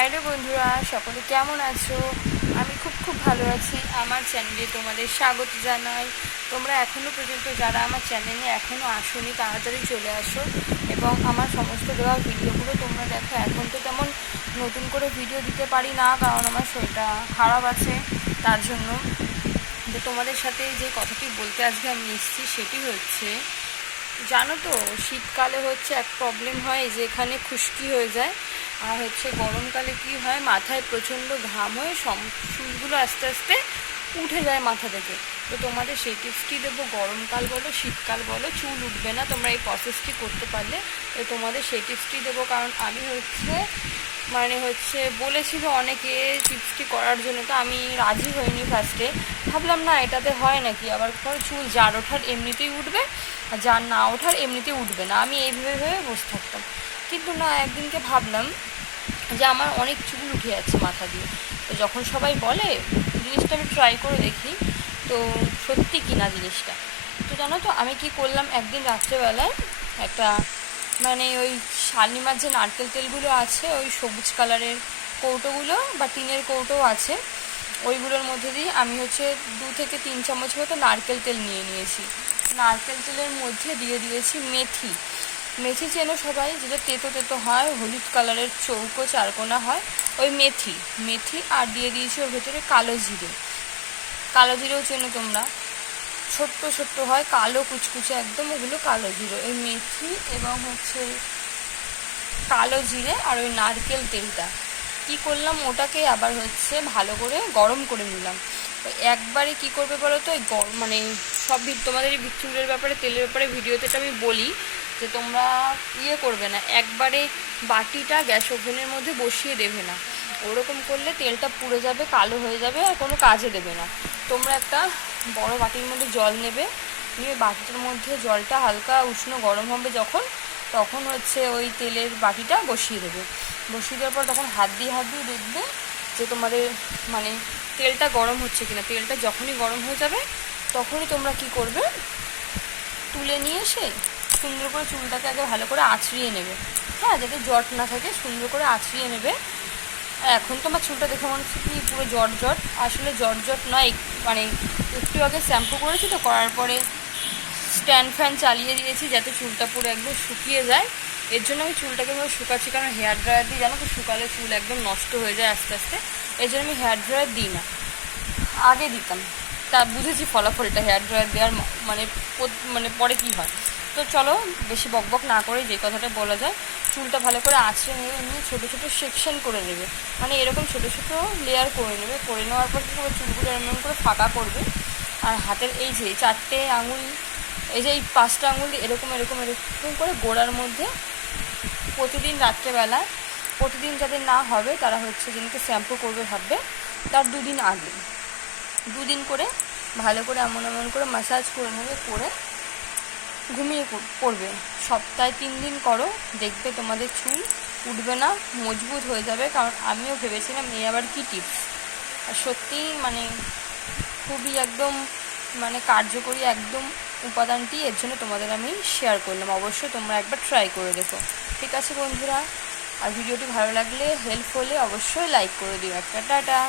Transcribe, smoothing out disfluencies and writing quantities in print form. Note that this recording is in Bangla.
হ্যালো বন্ধুরা, সকলে কেমন আছো? আমি খুব ভালো আছি। আমার চ্যানেলে তোমাদের স্বাগত জানাই। তোমরা এখনও পর্যন্ত যারা আমার চ্যানেলে এখনও আসোনি তাড়াতাড়ি চলে আসো এবং আমার সমস্ত দেওয়া ভিডিওগুলো তোমরা দেখো। এখন তো তেমন নতুন করে ভিডিও দিতে পারি না, কারণ আমার শরীরটা খারাপ আছে, তার জন্য। তো তোমাদের সাথে যে কথাটি বলতে আজকে আমি এসেছি সেটি হচ্ছে, জানো তো শীতকালে হচ্ছে এক প্রবলেম হয় যে এখানে খুশকি হয়ে যায়, আর হচ্ছে গরমকালে কি হয়, মাথায় প্রচণ্ড ঘাম হয়ে চুলগুলো আস্তে আস্তে উঠে যায় মাথা থেকে। তো তোমাদের সেই টিপসটি দেবো, গরমকাল বলো শীতকাল বলো চুল উঠবে না তোমরা এই প্রসেসটি করতে পারলে। তো তোমাদের সেই টিপসটি দেবো, কারণ আমি বলেছিল অনেকে টিপসটি করার জন্য, তো আমি রাজি হইনি ফার্স্টে। ভাবলাম না এটাতে হয় নাকি, আবার চুল যার ওঠার এমনিতেই উঠবে আর যার না ওঠার এমনিতেই উঠবে না, আমি এইভাবে বসে থাকতাম। কিন্তু না, একদিনকে ভাবলাম যে আমার অনেক চুল উঠে যাচ্ছে মাথা দিয়ে। তো যখন সবাই বলে জিনিসটা আমি ট্রাই করে দেখি তো সত্যি কিনা জিনিসটা। তো জানো তো আমি কি করলাম, একদিন রাত্রেবেলায় একটা ওই শালিমার যে নারকেল তেলগুলো আছে, ওই সবুজ কালারের কৌটোগুলো বা টিনের কৌটোও আছে, ওইগুলোর মধ্যে দিয়ে আমি 2 থেকে 3 চামচ মতো নারকেল তেল নিয়েছি। নারকেল তেলের মধ্যে দিয়ে দিয়েছি মেথি। মেথি চেনো সবাই, যেটা তেতো তেতো হয়, হলুদ কালারের চৌকো চারকোনা হয়, ওই মেথি। আর দিয়ে দিয়েছি ওর ভেতরে কালো জিরেও চেনো তোমরা, ছোট্ট হয়, কালো কুচকুচে একদম, ওগুলো কালো জিরে। ওই মেথি এবং কালো জিরে আর ওই নারকেল তেলটা কি করলাম, ওটাকে আবার ভালো করে গরম করে নিলাম। একবারে কি করবে বলো তো, সব তোমাদের এই চুলের ব্যাপারে তেলের ব্যাপারে ভিডিওতে আমি বলি যে তোমরা করবে না, একবারে বাটিটা গ্যাস ওভেনের মধ্যে বসিয়ে দেবে না। ওরকম করলে তেলটা পুড়ে যাবে, কালো হয়ে যাবে, আর কোনো কাজে দেবে না। তোমরা একটা বড় বাটির মধ্যে জল নেবে, নিয়ে বাটিটার মধ্যে জলটা হালকা উষ্ণ গরম হবে তখন ওই তেলের বাটিটা বসিয়ে দেবে। বসিয়ে দেওয়ার পর তখন হাত দিয়ে দেখবে যে তোমাদের তেলটা গরম হচ্ছে কিনা। তেলটা যখনই গরম হয়ে যাবে তখনই তোমরা কি করবে, তুলে নিয়ে এসে সুন্দর করে চুলটাকে আগে ভালো করে আঁচড়িয়ে নেবে। হ্যাঁ, যাতে জট না থাকে, সুন্দর করে আঁচড়িয়ে নেবে। এখন তোমার চুলটা দেখে মনে হচ্ছে কি পুরো জট, আসলে জট নয়, একটু আগে শ্যাম্পু করেছি, তো করার পরে স্ট্যান্ড ফ্যান চালিয়ে দিয়েছি যাতে চুলটা পুরো একদম শুকিয়ে যায়। এর জন্য আমি চুলটাকে শুকাচ্ছি, কারণ হেয়ার ড্রায়ার দিই, জানো তো শুকালে চুল একদম নষ্ট হয়ে যায় আস্তে আস্তে। এর জন্য আমি হেয়ার ড্রায়ার দিই না, আগে দিতাম। তা বুঝেছি ফলাফলটা হেয়ার ড্রায়ার দেওয়ার পরে কি হয়। তো চলো বেশি বকবক না করে যে কথাটা বলা যায়, চুলটা ভালো করে আঁচড়ে নেবে, এমনি ছোটো সেকশন করে নেবে, এরকম ছোটো লেয়ার করে নেবে। করে নেওয়ার পর চুলগুলো এরকম করে ফাঁকা করবে, আর হাতের এই যে 4টে আঙুল, এই যে এই 5টা আঙুল এরকম করে গোড়ার মধ্যে প্রতিদিন রাত্রেবেলা, প্রতিদিন যাদের না হবে তারা যেদিনকে শ্যাম্পু করবে ভাববে তার 2 দিন আগে 2 দিন করে ভালো করে এমন করে ম্যাসাজ করে নেবে, করে ঘুমিয়ে পড়বে। সপ্তাহে 3 দিন করো, দেখবে তোমাদের চুল উঠবে না, মজবুত হয়ে যাবে। কারণ আমিও ভেবেছিলাম এই আবার কি টিপস, আর সত্যিই খুবই একদম কার্যকরী একদম উপাদানটি, এর জন্য তোমাদের আমি শেয়ার করলাম। অবশ্যই তোমরা একবার ট্রাই করে দেখো। ঠিক আছে বন্ধুরা, আর ভিডিওটি ভালো লাগলে, হেল্প হলে অবশ্যই লাইক করে দিও একটা। টাটা।